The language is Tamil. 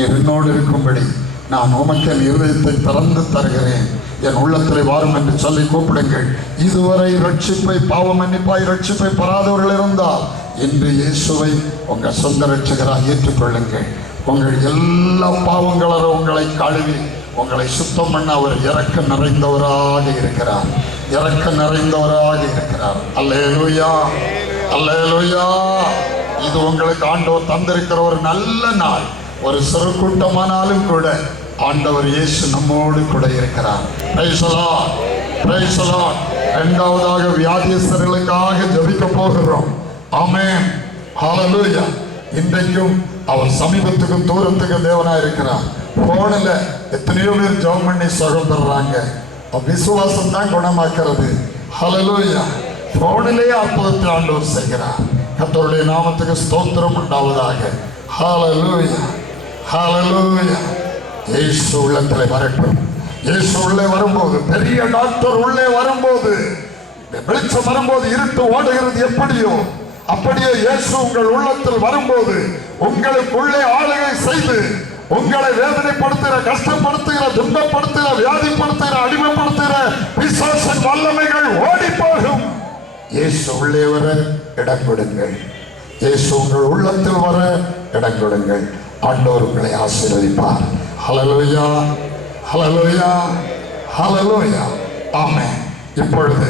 நீர் என்னோடு இருக்கும்படி நான் உமக்கு என் இருதயத்தை திறந்து தருகிறேன். என் உள்ளத்தில் வாரும் என்று சொல்லி கூப்பிடுங்கள். இதுவரை ரட்சிப்பை பாவ மன்னிப்பாய் ரட்சிப்பை பெறாதவர்கள் இருந்தால் இன்று இயேசுவை உங்கள் சொந்த ரட்சகராக ஏற்றுக்கொள்ளுங்கள். உங்கள் எல்லா பாவங்களரும் உங்களை கழுவி உங்களை சுத்தம் பண்ண அவர் இறக்க நிறைந்தவராக இருக்கிறார். இறக்க நிறைந்தவராக இருக்கிறார். அல்லேலூயா அல்லேலூயா. இது உங்களுக்கு ஆண்டவர் தந்திருக்கிற ஒரு நல்ல நாள். ஒரு சிறு கூட்டமானாலும் கூட ஆண்டவர் இயேசு நம்மோடு கூட இருக்கிறார். இரண்டாவதாக வியாதியஸ்தர்களுக்காக ஜபிக்க போகிறோம். ஆமென் ஹalleluya இன்றைக்கும் அவர் சமீபத்துக்கும் தூரத்துக்கும் தேவனா இருக்கிறார். போனில் எத்தனையோ பேர் ஜெபம் பண்ணி சுகம் பெறுறாங்க. விசுவாசம் தான் குணமாக்கிறது. ஹலலூயா போனிலேயே அற்புதத்தை ஆண்டவர் செய்கிறார். கத்தருடைய நாமத்துக்கு ஸ்தோத்திரம் உண்டாவதாக. ஹலலூயா இயேசு உள்ளத்தில் வரட்டும். இயேசு உள்ளே வரும்போது பெரிய டாக்டர் உள்ளே வரும்போது வெளிச்சம் வரும்போது இருட்டு ஓடுகிறது எப்படியோ அப்படியே இயேசு உங்கள் உள்ளத்தில் வரும்போது உங்களுக்கு உள்ளே ஆளுகை செய்து உங்களை வேதனைப்படுத்துகிற கஷ்டப்படுத்துகிற துன்பப்படுத்துகிற வியாதிப்படுத்துகிற அடிமைப்படுத்துகிற விசுவாசன் வல்லமைகள் ஓடி போகும் இயேசு உள்ளே வர இடம் கொடுங்கள். இயேசு உங்கள் உள்ளத்தில் வர இடம் கொடுங்கள். ஆண்டவர் உங்களை ஆசீர்வதிப்பார். ஹலலோயா ஹலலோயா ஹலலோயா ஆமே இப்பொழுது